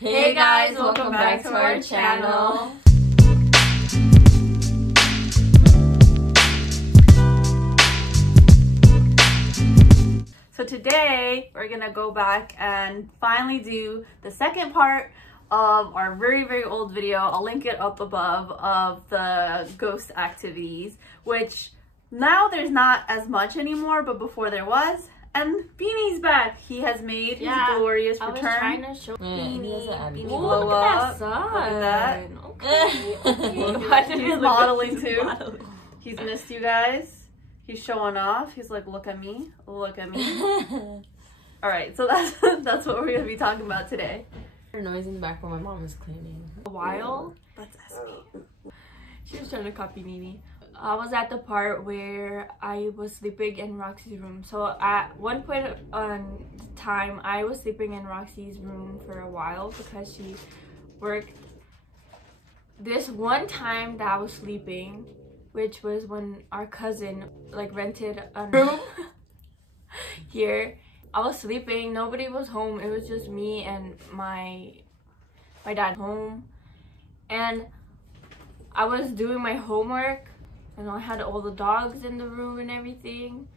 Hey guys, welcome back to our channel. So today we're gonna go back and finally do the second part of our very old video. I'll link it up above, of the ghost activities, which now there's not as much anymore, but before there was. And Beanie's back. He has made his glorious return. I was trying to show Beanie blow up. Look at that. Okay. He's modeling too. He's missed you guys. He's showing off. He's like, look at me. Look at me. Alright, so that's what we're going to be talking about today. Her noise in the back when my mom was cleaning. A while. That's Esme. She was trying to copy Nene. I was at the part where I was sleeping in Roxy's room. So at one point on time, I was sleeping in Roxy's room for a while because she worked. This one time that I was sleeping, which was when our cousin like rented a room here. I was sleeping, nobody was home. It was just me and my dad home. And I was doing my homework. And I had all the dogs in the room and everything,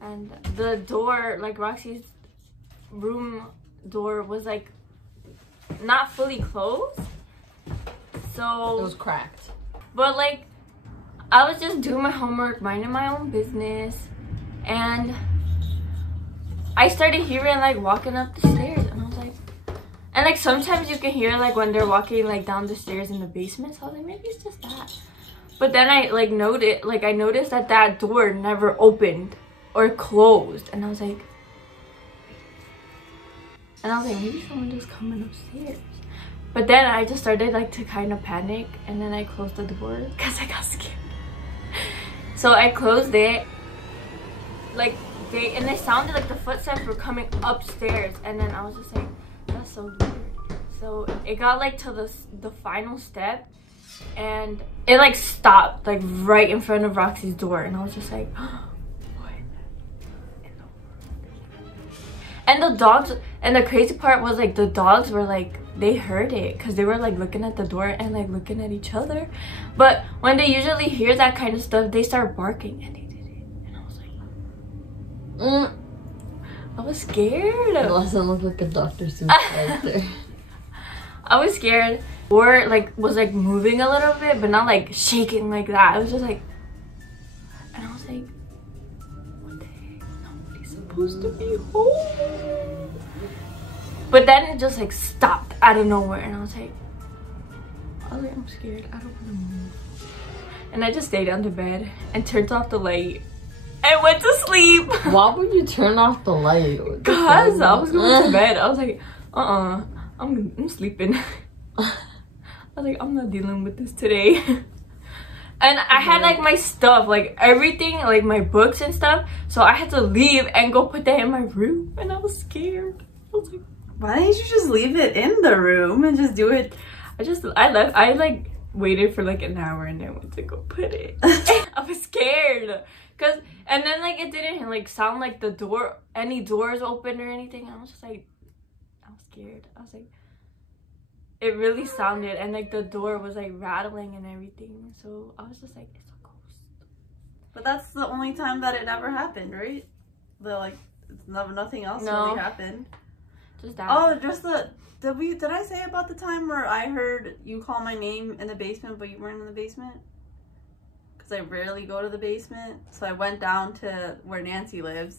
and the door, like Roxy's room door, was like not fully closed, so it was cracked. But like I was just doing my homework, minding my own business, and I started hearing like walking up the stairs, and I was like, and like sometimes you can hear like when they're walking like down the stairs in the basement, so I was like, maybe it's just that. But then I noticed that that door never opened or closed, and I was like, maybe someone just coming upstairs. But then I just started like to kind of panic, and then I closed the door because I got scared. So I closed it, and it sounded like the footsteps were coming upstairs, and then I was just like, that's so weird. So it got like to the final step, and it like stopped like right in front of Roxy's door, and I was just like, what in the world? And the dogs, and the crazy part was like the dogs were like, they heard it because they were like looking at the door and like looking at each other. But when they usually hear that kind of stuff, they start barking, and they did it, and I was like, I was scared. It doesn't look like a Dr. Seuss character. I was scared. Or like was like moving a little bit, but not like shaking like that. I was just like, and I was like, what the heck? Nobody's supposed to be home. But then it just like stopped out of nowhere, and I was like, I'm scared. I don't want to move. And I just stayed on the bed and turned off the light and went to sleep. Why would you turn off the light? Because I was going to bed. I was like, I'm sleeping. I was like, I'm not dealing with this today. And I had like my stuff, like everything, like my books and stuff, so I had to leave and go put that in my room, and I was scared. I was like, why didn't you just leave it in the room and just do it? I left. I like waited for like an hour and then went to go put it. I was scared and then like it didn't like sound like any doors open or anything. I was just like, I was scared. I was like, it really sounded, and like the door was like rattling and everything, so I was just like, it's a ghost. But that's the only time that it ever happened, right? Nothing else really happened. Just that. Oh, just did I say about the time where I heard you call my name in the basement, but you weren't in the basement? Because I rarely go to the basement, so I went down to where Nancy lives,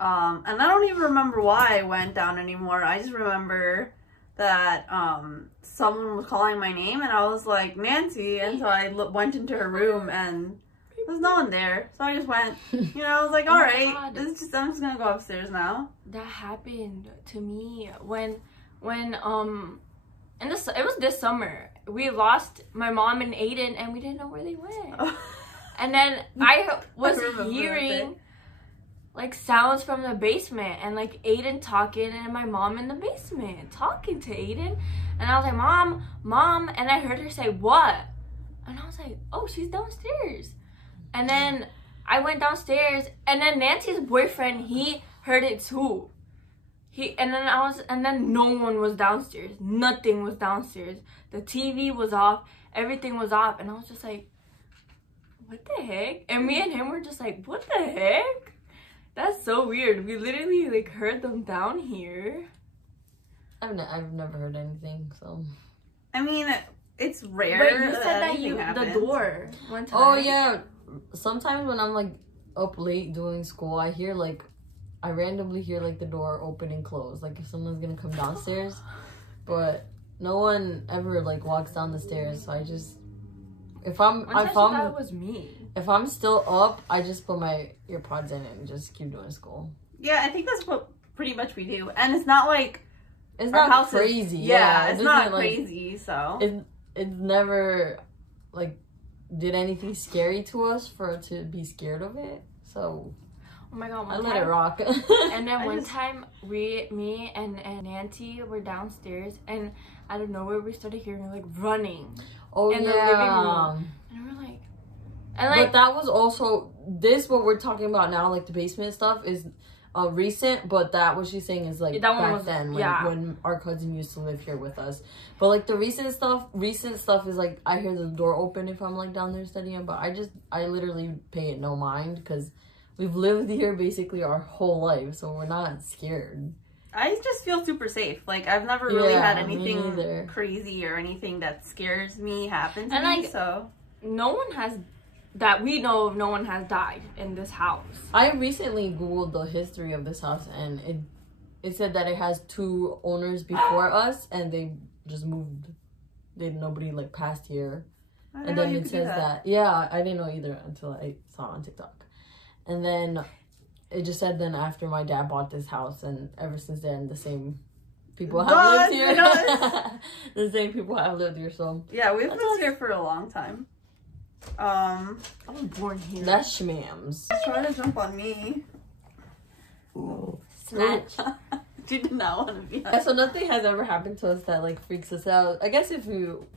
and I don't even remember why I went down anymore. I just remember that someone was calling my name, and I was like, Nancy, and so I went into her room, and there was no one there, so I just went, I was like, all right, I'm just gonna go upstairs now. That happened to me when it was this summer. We lost my mom and Aiden, and we didn't know where they went. And then I was hearing like sounds from the basement, and like Aiden talking, and my mom in the basement talking to Aiden, and I was like, mom, and I heard her say, what? And I was like, oh, she's downstairs. And then I went downstairs, and then Nancy's boyfriend, he heard it too. And then no one was downstairs. Nothing was downstairs. The TV was off. Everything was off. And I was just like, what the heck? And me and him were just like, what the heck? That's so weird. We literally like heard them down here. I've never heard anything, so. I mean, it's rare. But you said that the door one time. Oh yeah. Sometimes when I'm like up late doing school, I randomly hear like the door open and close, like if someone's gonna come downstairs. But no one ever like walks down the stairs, so I just if I'm that was me. If I'm still up, I just put my earpods in and just keep doing school. Yeah, I think that's what pretty much we do. And it's not like it's not crazy. Yeah, it's not crazy, so it's never like did anything scary to us for to be scared of it. So oh my god, I let it rock. And then one time me and Nancy were downstairs, and out of nowhere we started hearing like running. Oh in the living room. And we're like, but that was also what we're talking about now, like the basement stuff is recent, but that what she's saying is like back then when our cousin used to live here with us. But like the recent stuff is like I hear the door open if I'm like down there studying, but I literally pay it no mind because we've lived here basically our whole life, so we're not scared. I just feel super safe. Like I've never really had anything crazy or anything that scares me happen to me. So no one has that we know of. No one has died in this house. I recently Googled the history of this house, and it said that it has 2 owners before us, and they just moved. Nobody like passed here, and then it says that. Yeah, I didn't know either until I saw it on TikTok, and then. It just said then after my dad bought this house, and ever since then the same people have lived here. The same people have lived here, so yeah, we've lived here for a long time. I was born here. That's shmams. Trying to jump on me. Ooh. Snatch. She did not want to be. Yeah, so nothing has ever happened to us that like freaks us out. I guess if you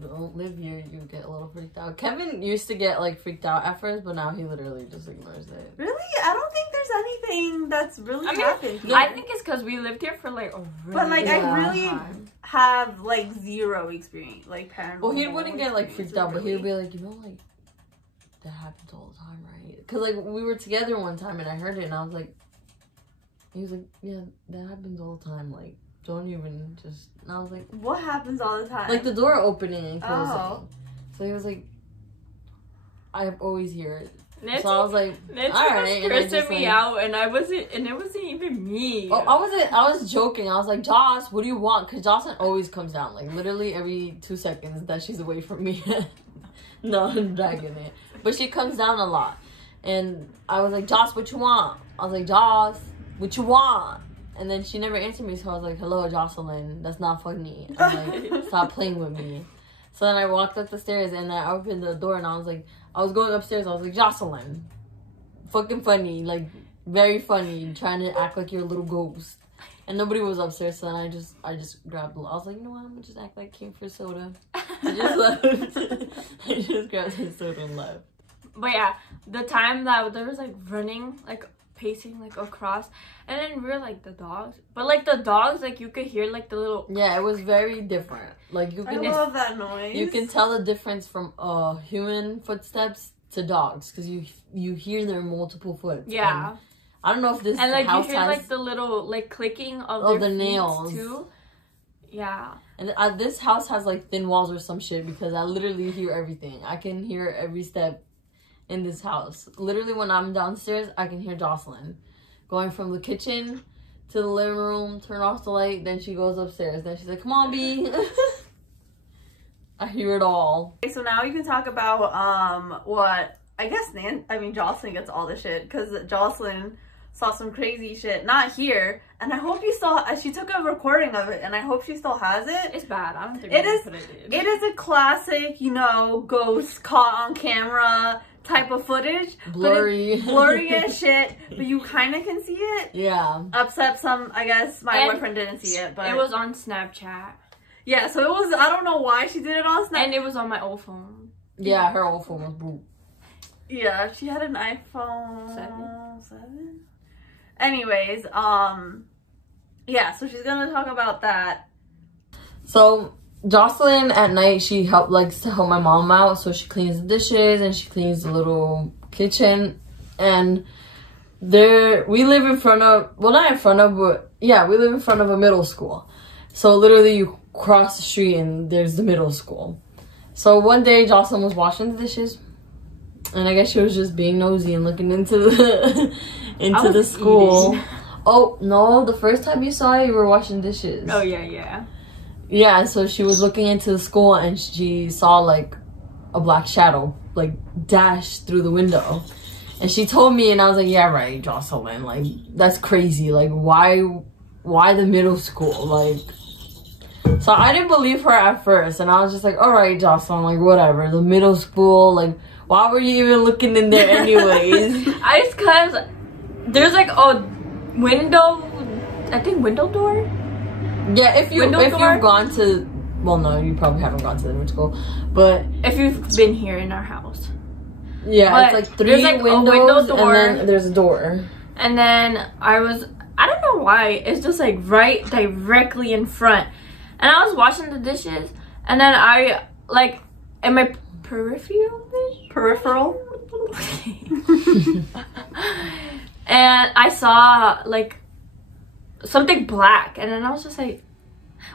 don't live here, you get a little freaked out. Kevin used to get like freaked out at first, but now he literally just ignores it. Really? I don't think there's anything that's really happened here. I think it's because we lived here for like a really I really have like zero experience, like paranormal. Well, he wouldn't get like freaked out, but he would be like, you know, like that happens all the time, right? Because like we were together one time and I heard it and I was like, he was like, yeah, that happens all the time, like. Don't even just. And I was like, what happens all the time? Like the door opening and closing. Oh. So he was like, I always hear it. Nancy, so I was like, Nancy all right. was stressing me out, and it wasn't even me. Oh, I was joking. I was like, Joss, what do you want? Because Jocelyn always comes down, like literally every 2 seconds that she's away from me. No, I'm dragging it. But she comes down a lot. And I was like, Joss, what you want? I was like, Joss, what you want? And then she never answered me, so I was like, hello, Jocelyn. That's not funny. I'm like, stop playing with me. So then I walked up the stairs, and I opened the door, and I was going upstairs. I was like, Jocelyn, fucking funny. Like, very funny. Trying to act like you're a little ghost. And nobody was upstairs, so then I just grabbed I was like, you know what? I'm going to just act like I came for soda. I just left. I just grabbed his soda and left. But yeah, the time that there was, like, running, like, pacing like across, and then we were like the dogs, but like the dogs, like you could hear like the little it was very different. Like you can I love that noise. You can tell the difference from human footsteps to dogs because you hear their multiple foot. Yeah, and I don't know if this and like house you hear has, like the little like clicking of the their nails too. Yeah, and this house has like thin walls or some shit because I literally hear everything. I can hear every step in this house. Literally when I'm downstairs, I can hear Jocelyn going from the kitchen to the living room, turn off the light, then she goes upstairs. Then she's like, come on, B. I hear it all. Okay, so now you can talk about what I guess Jocelyn gets all the shit because Jocelyn saw some crazy shit, not here, and I hope you still, she took a recording of it, and I hope she still has it. It's bad. I don't think it is a classic, you know, ghost caught on camera type of footage. Blurry. Blurry as shit, but you kind of can see it. Yeah. Except I guess my boyfriend didn't see it, but it was on Snapchat. Yeah, so it was, I don't know why she did it on Snapchat. And it was on my old phone. Yeah, her old phone was boot. Yeah, she had an iPhone 7? Anyways, Yeah, so she's gonna talk about that. So Jocelyn at night, she likes to help my mom out. So she cleans the dishes and she cleans the little kitchen. And we live in front of, well, not in front of, but yeah, we live in front of a middle school. So literally you cross the street and there's the middle school. So one day Jocelyn was washing the dishes, and I guess she was just being nosy and looking into the school. Eating. Oh no, the first time you saw it, you were washing dishes. Oh yeah. Yeah, so she was looking into the school and she saw like a black shadow like dash through the window. And she told me, and I was like, yeah, right, Jocelyn, like that's crazy. Like why the middle school? Like, so I didn't believe her at first, and I was just like, all right, Jocelyn, like whatever, the middle school, like why were you even looking in there anyways? It's cause there's like a window, I think window door. Yeah, if you've gone to, well, no, you probably haven't gone to the middle school, but if you've been here in our house. Yeah, but it's like three windows and then there's a door. And then I don't know why, it's just like right directly in front. And I was washing the dishes, and then I, like, in my peripheral? And I saw, like, something black. And then I was just like,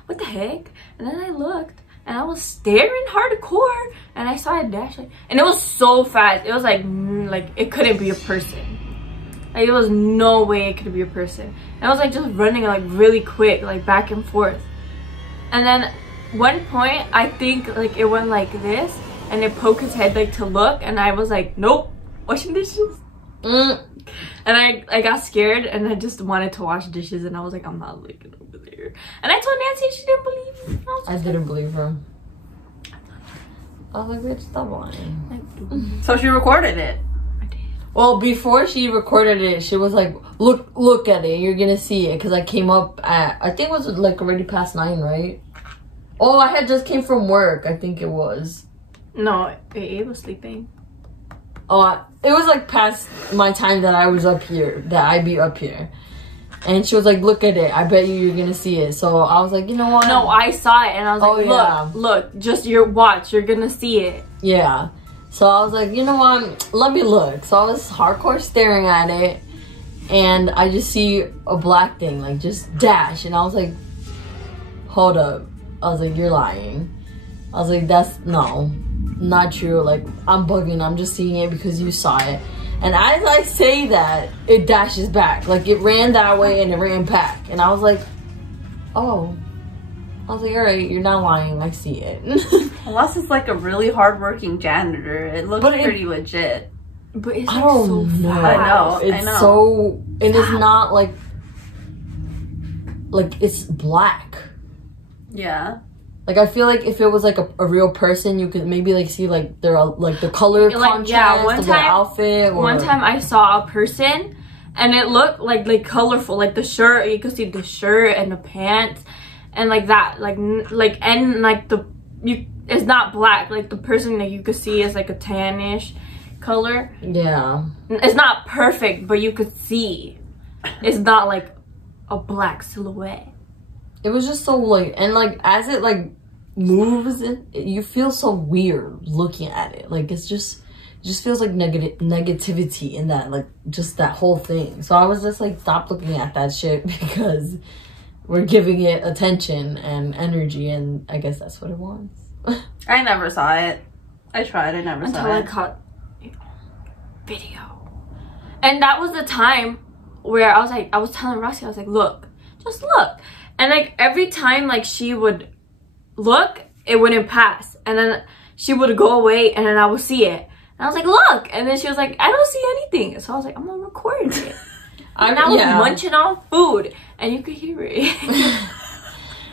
what the heck? And then I looked, and I was staring hardcore, and I saw it dash, like, and it was so fast. It was like it couldn't be a person. Like, there was no way it could be a person. And I was like just running like really quick, like back and forth. And then one point, I think like it went like this, and it poked his head like to look, and I was like, nope, washing dishes. And I got scared, and I just wanted to wash dishes, and I was like, I'm not looking over there. And I told Nancy, she didn't believe me. I didn't believe her. I was like, bitch, stop lying. So she recorded it. I did. Well, before she recorded it, she was like, look at it, you're gonna see it. Because I came up at, I think it was like already past 9, right? Oh, I had just came from work, I think it was. No, it was sleeping. Oh, it was like past my time that I was up here, that I'd be up here. And she was like, look at it, I bet you're gonna see it. So I was like, you know what? No, I saw it, and I was like, look, just watch, you're gonna see it. Yeah. So I was like, you know what, let me look. So I was hardcore staring at it, and I just see a black thing, like just dash. And I was like, hold up. I was like, you're lying. I was like, that's, no, not true. Like, I'm bugging, I'm just seeing it because you saw it. And as I say that, it dashes back. Like, it ran that way and it ran back. And I was like, oh. I was like, all right, you're not lying. I see it. Unless it's like a really hardworking janitor. It looks pretty legit. But it's like so fast. I know. It's so, and it's not like it's black. Yeah. Like, I feel like if it was like a real person, you could maybe like see like their like the color contrast of their outfit. One time I saw a person, and it looked like colorful, like the shirt. You could see the shirt and the pants, and like that, it's not black. Like the person that you could see is like a tannish color. Yeah. It's not perfect, but you could see. It's not like a black silhouette. It was just so like, and like as it like moves, you feel so weird looking at it. Like it just feels like negativity in that, like just that whole thing. So I was just like, stop looking at that shit because we're giving it attention and energy, and I guess that's what it wants. I never saw it. I tried. I never saw it. Until I caught video. And that was the time where I was telling Roxy, I was like, look, just look. And like every time like she would look, it wouldn't pass. And then she would go away, and then I would see it. And I was like, look. And then she was like, I don't see anything. So I was like, I'm gonna record it. And I was munching on food, and you could hear it.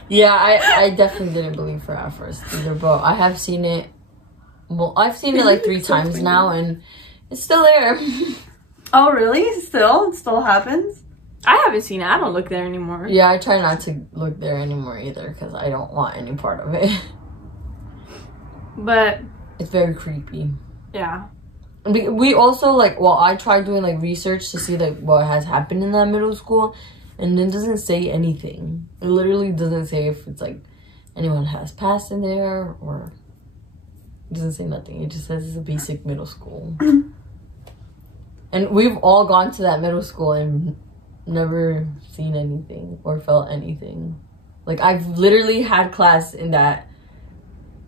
Yeah, I definitely didn't believe her at first either, but I have seen it. Well, I've seen it like 3 times now, and it's still there. Oh, really? It still happens? I haven't seen it. I don't look there anymore. Yeah, I try not to look there anymore either because I don't want any part of it. But it's very creepy. Yeah. We also like, well, I tried doing like research to see like what has happened in that middle school, And it doesn't say anything. It literally doesn't say if it's like anyone has passed in there or it doesn't say nothing. It just says it's a basic middle school. And we've all gone to that middle school and never seen anything or felt anything. Like, I've literally had class in that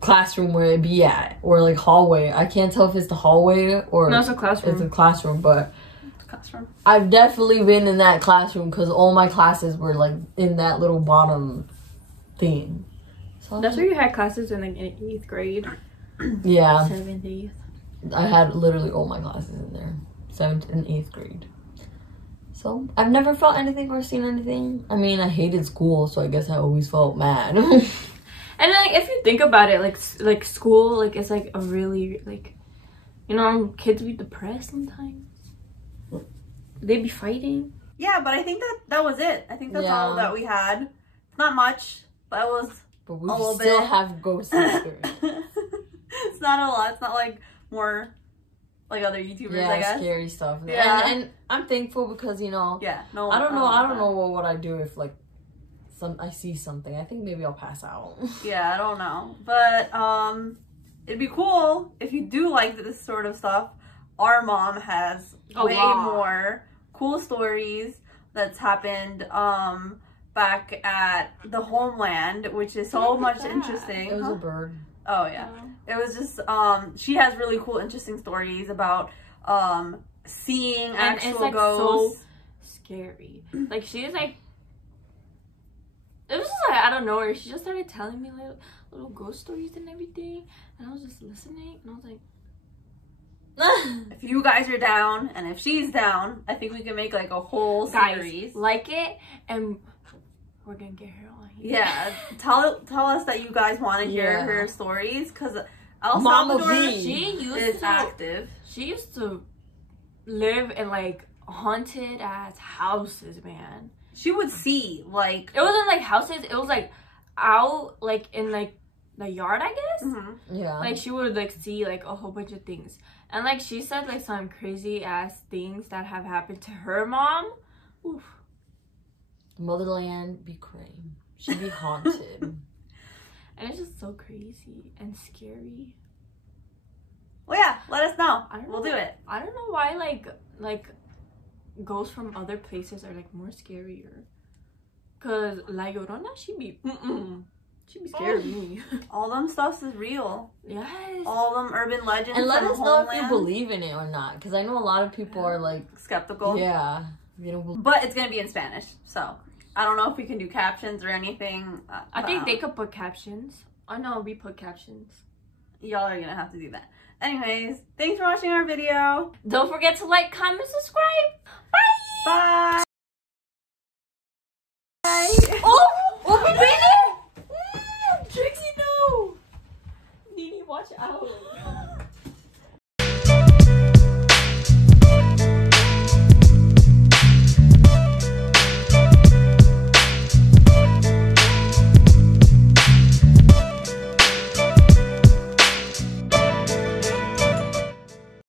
classroom where it be at, or like hallway. I can't tell if it's the hallway or no, it's a classroom. It's a classroom, but It's a classroom. I've definitely been in that classroom because all my classes were like in that little bottom thing. So That's where you had classes in like in 8th grade. Yeah, 7th, 8th. I had literally all my classes in there, 7th and 8th grade. So I've never felt anything or seen anything. I mean, I hated school, so I guess I always felt mad. And like, if you think about it, like school, like, it's like a really, like, you know, kids be depressed sometimes. They be fighting. Yeah, but I think that was it. I think that's all that we had. Not much, but it was But we a little still bit. have ghost experience. It's not a lot. It's not like more like other YouTubers, I guess. Scary stuff. Yeah. And I'm thankful because, you know, Yeah, no. I don't know what would I do if like I see something. I think maybe I'll pass out. Yeah, I don't know. But it'd be cool if you do like this sort of stuff. Our mom has way more cool stories that's happened back at the homeland, which is so much interesting. It was a bird. Oh yeah. It was just she has really cool interesting stories about seeing And actual it's like ghosts. so scary. Like, she is like, it was just like out of nowhere. She just started telling me little ghost stories and everything, and I was just listening, and I was like, If you guys are down and if she's down, I think we can make like a whole series. guys, like it, and we're gonna get her on here. Yeah, tell us that you guys want to hear her stories, because El Mama Salvador V. She used is to active. She used to live in like haunted ass houses, man. She would see like It wasn't like houses. It was like out, like in like the yard, I guess. Yeah. Like, she would like see like a whole bunch of things, and like she said like some crazy ass things that have happened to her mom. Oof. Motherland be crazy. She be haunted. And it's just so crazy and scary. Well, yeah, let us know. We'll know. do it. I don't know why like ghosts from other places are like more scarier. Cause La Llorona, she be scared of me. All them stuffs is real. Yes. All them urban legends. And let from us know if homeland. you believe in it or not, because I know a lot of people are like Skeptical. yeah, you know. But it's gonna be in Spanish, so I don't know if we can do captions or anything. I think they could put captions. Oh no, we put captions. Y'all are gonna have to do that. Anyways, thanks for watching our video. Don't forget to like, comment, subscribe. Bye. Bye. Oh, we made it! Trixie, no! Nini, watch out.